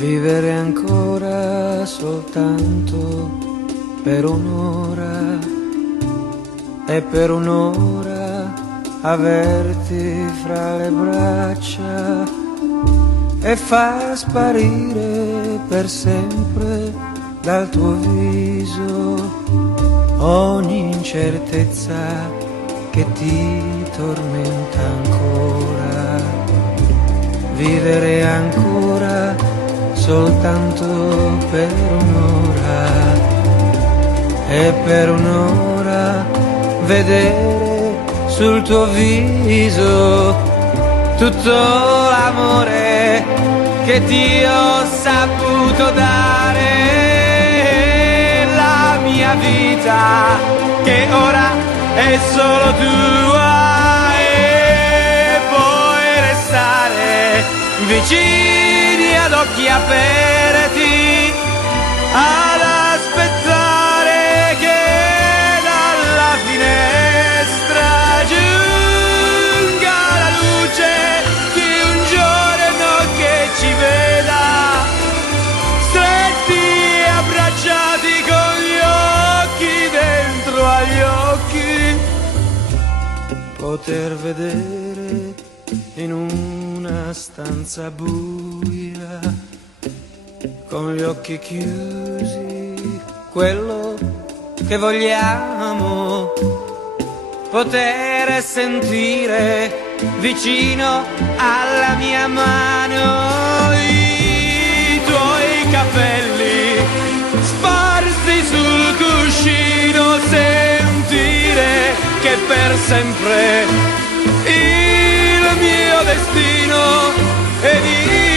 Vivere ancora soltanto per un'ora e per un'ora averti fra le braccia e far sparire per sempre dal tuo viso ogni incertezza che ti tormenta ancora. Vivere ancora soltanto per un'ora e per un'ora vedere sul tuo viso tutto l'amore che ti ho saputo dare, la mia vita che ora è solo tua e puoi restare vicini ad occhi aperti ad aspettare che dalla finestra giunga la luce di un giorno che ci veda stretti e abbracciati con gli occhi dentro agli occhi, poter vedere in una stanza buia con gli occhi chiusi quello che vogliamo, poter sentire vicino alla mia mano i tuoi capelli sparsi sul cuscino, sentire che per sempre il mio destino è di